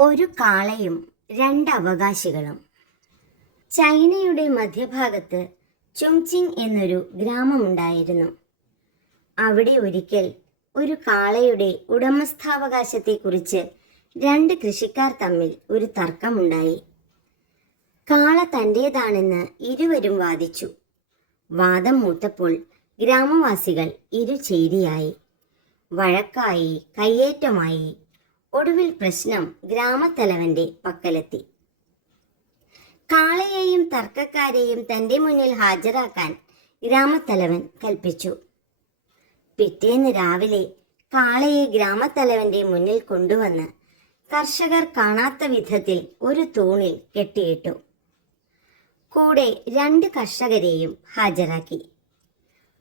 ഒരു കാളയും രണ്ട് അവകാശികളും. ചൈനയുടെ മധ്യഭാഗത്ത് ചുങ്ചിങ് എന്നൊരു ഗ്രാമമുണ്ടായിരുന്നു. അവിടെ ഒരിക്കൽ ഒരു കാളയുടെ ഉടമസ്ഥാവകാശത്തെക്കുറിച്ച് രണ്ട് കൃഷിക്കാർ തമ്മിൽ ഒരു തർക്കമുണ്ടായി. കാള തൻ്റേതാണെന്ന് ഇരുവരും വാദിച്ചു. വാദം മൂത്തപ്പോൾ ഗ്രാമവാസികൾ ഇരുചേരിയായി. വഴക്കായി, കയ്യേറ്റമായി. ഒടുവിൽ പ്രശ്നം ഗ്രാമത്തലവന്റെ പക്കലെത്തി. കാളയെയും തർക്കക്കാരെയും തന്റെ മുന്നിൽ ഹാജരാക്കാൻ ഗ്രാമത്തലവൻ കൽപ്പിച്ചു. പിറ്റേന്ന് രാവിലെ കാളയെ ഗ്രാമത്തലവന്റെ മുന്നിൽ കൊണ്ടുവന്ന് കർഷകർ കാണാത്ത വിധത്തിൽ ഒരു തൂണിൽ കെട്ടിയിട്ടു. കൂടെ രണ്ട് കർഷകരെയും ഹാജരാക്കി.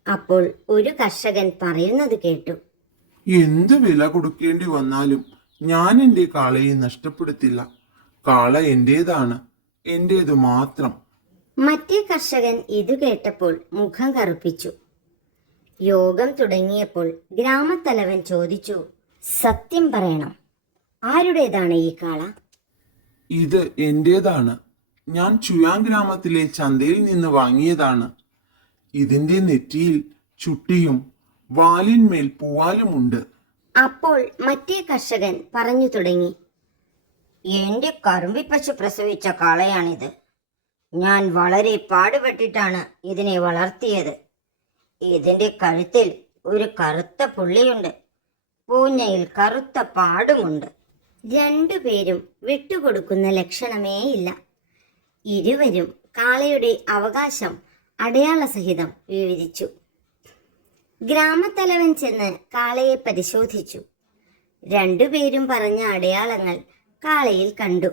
അപ്പോൾ ഒരു കർഷകൻ പറയുന്നത് കേട്ടു. എന്ത് വില കൊടുക്കേണ്ടി വന്നാലും ഞാൻ എൻ്റെ കാളയെ നഷ്ടപ്പെടുത്തില്ല. കാള എന്റേതാണ്, എന്റേതു മാത്രം. മറ്റേ കർഷകൻ ഇത് കേട്ടപ്പോൾ മുഖം കറുപ്പിച്ചു. യോഗം തുടങ്ങിയപ്പോൾ ഗ്രാമത്തലവൻ ചോദിച്ചു, സത്യം പറയണം, ആരുടേതാണ് ഈ കാള? ഇത് എന്റേതാണ്. ഞാൻ ചുയാങ് ഗ്രാമത്തിലെ ചന്തയിൽ നിന്ന് വാങ്ങിയതാണ്. ഇതിന്റെ നെറ്റിയിൽ ചുട്ടിയും വാലിന്മേൽ പൂവാലുമുണ്ട്. അപ്പോൾ മറ്റേ കർഷകൻ പറഞ്ഞു തുടങ്ങി, എന്റെ കറുമ്പിപ്പശു പ്രസവിച്ച കാളയാണിത്. ഞാൻ വളരെ പാടുപെട്ടിട്ടാണ് ഇതിനെ വളർത്തിയത്. ഇതിന്റെ കഴുത്തിൽ ഒരു കറുത്ത പുള്ളിയുണ്ട്, പൂഞ്ഞയിൽ കറുത്ത പാടുമുണ്ട്. രണ്ടുപേരും വിട്ടുകൊടുക്കുന്ന ലക്ഷണമേയില്ല. ഇരുവരും കാളയുടെ അവകാശം അടയാളസഹിതം വിവരിച്ചു. ഗ്രാമത്തലവൻ ചെന്ന് കാളയെ പരിശോധിച്ചു. രണ്ടുപേരും പറഞ്ഞ അടയാളങ്ങൾ കാളയിൽ കണ്ടു.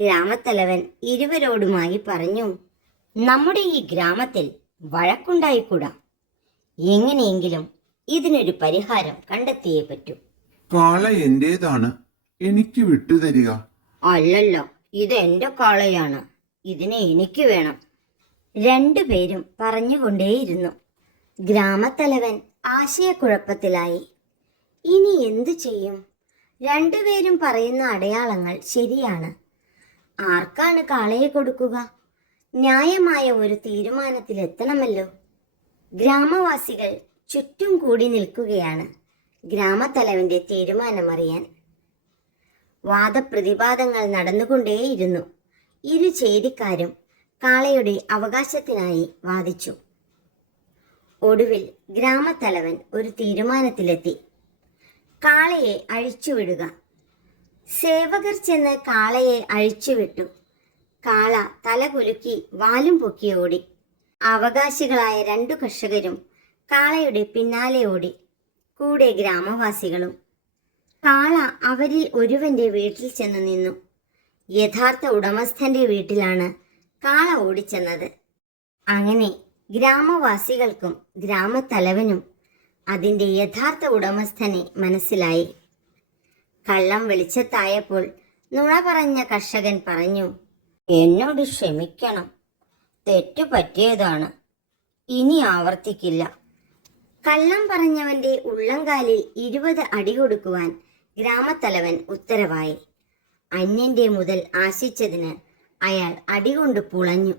ഗ്രാമത്തലവൻ ഇരുവരോടുമായി പറഞ്ഞു, നമ്മുടെ ഈ ഗ്രാമത്തിൽ വഴക്കുണ്ടായിക്കൂടാ. എങ്ങനെയെങ്കിലും ഇതിനൊരു പരിഹാരം കണ്ടെത്തിയേ പറ്റൂ. കാള എന്റേതാണ്, എനിക്ക് വിട്ടുതരിക. അല്ലല്ലോ, ഇത് എന്റെ കാളയാണ്, ഇതിനെ എനിക്ക് വേണം. രണ്ടുപേരും പറഞ്ഞുകൊണ്ടേയിരുന്നു. ഗ്രാമത്തലവൻ ആശയക്കുഴപ്പത്തിലായി. ഇനി എന്തു ചെയ്യും? രണ്ടുപേരും പറയുന്ന അടയാളങ്ങൾ ശരിയാണ്. ആർക്കാണ് കാളയെ കൊടുക്കുക? ന്യായമായ ഒരു തീരുമാനത്തിലെത്തണമല്ലോ. ഗ്രാമവാസികൾ ചുറ്റും കൂടി നിൽക്കുകയാണ് ഗ്രാമത്തലവന്റെ തീരുമാനമറിയാൻ. വാദപ്രതിവാദങ്ങൾ നടന്നുകൊണ്ടേയിരുന്നു. ഇരു ചേരിക്കാരും കാളയുടെ അവകാശത്തിനായി വാദിച്ചു. ഒടുവിൽ ഗ്രാമത്തലവൻ ഒരു തീരുമാനത്തിലെത്തി. കാളയെ അഴിച്ചുവിടുക. സേവകർ ചെന്ന് കാളയെ അഴിച്ചുവിട്ടു. കാള തല കുലുക്കി വാലും പൊക്കി ഓടി. അവകാശികളായ രണ്ടു കർഷകരും കാളയുടെ പിന്നാലെ ഓടി, കൂടെ ഗ്രാമവാസികളും. കാള അവരിൽ ഒരുവന്റെ വീട്ടിൽ ചെന്ന് നിന്നു. യഥാർത്ഥ ഉടമസ്ഥന്റെ വീട്ടിലാണ് കാള ഓടിച്ചെന്നത്. അങ്ങനെ ഗ്രാമവാസികൾക്കും ഗ്രാമത്തലവനും അതിൻ്റെ യഥാർത്ഥ ഉടമസ്ഥനെ മനസ്സിലായി. കള്ളം വെളിച്ചത്തായപ്പോൾ നുണ പറഞ്ഞ കർഷകൻ പറഞ്ഞു, എന്നോട് ക്ഷമിക്കണം, തെറ്റു പറ്റിയതാണ്, ഇനി ആവർത്തിക്കില്ല. കള്ളം പറഞ്ഞവന്റെ ഉള്ളംകാലിൽ 20 അടി കൊടുക്കുവാൻ ഗ്രാമത്തലവൻ ഉത്തരവായി. അന്യന്റെ മുതൽ ആശിച്ചതിന് അയാൾ അടികൊണ്ട് പുളഞ്ഞു.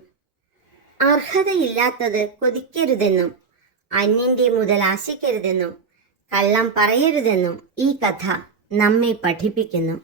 അർഹതയില്ലാത്തത് കൊതിക്കരുതെന്നും അന്യന്റെ മുതൽ ആശിക്കരുതെന്നും കള്ളം പറയരുതെന്നും ഈ കഥ നമ്മെ പഠിപ്പിക്കുന്നു.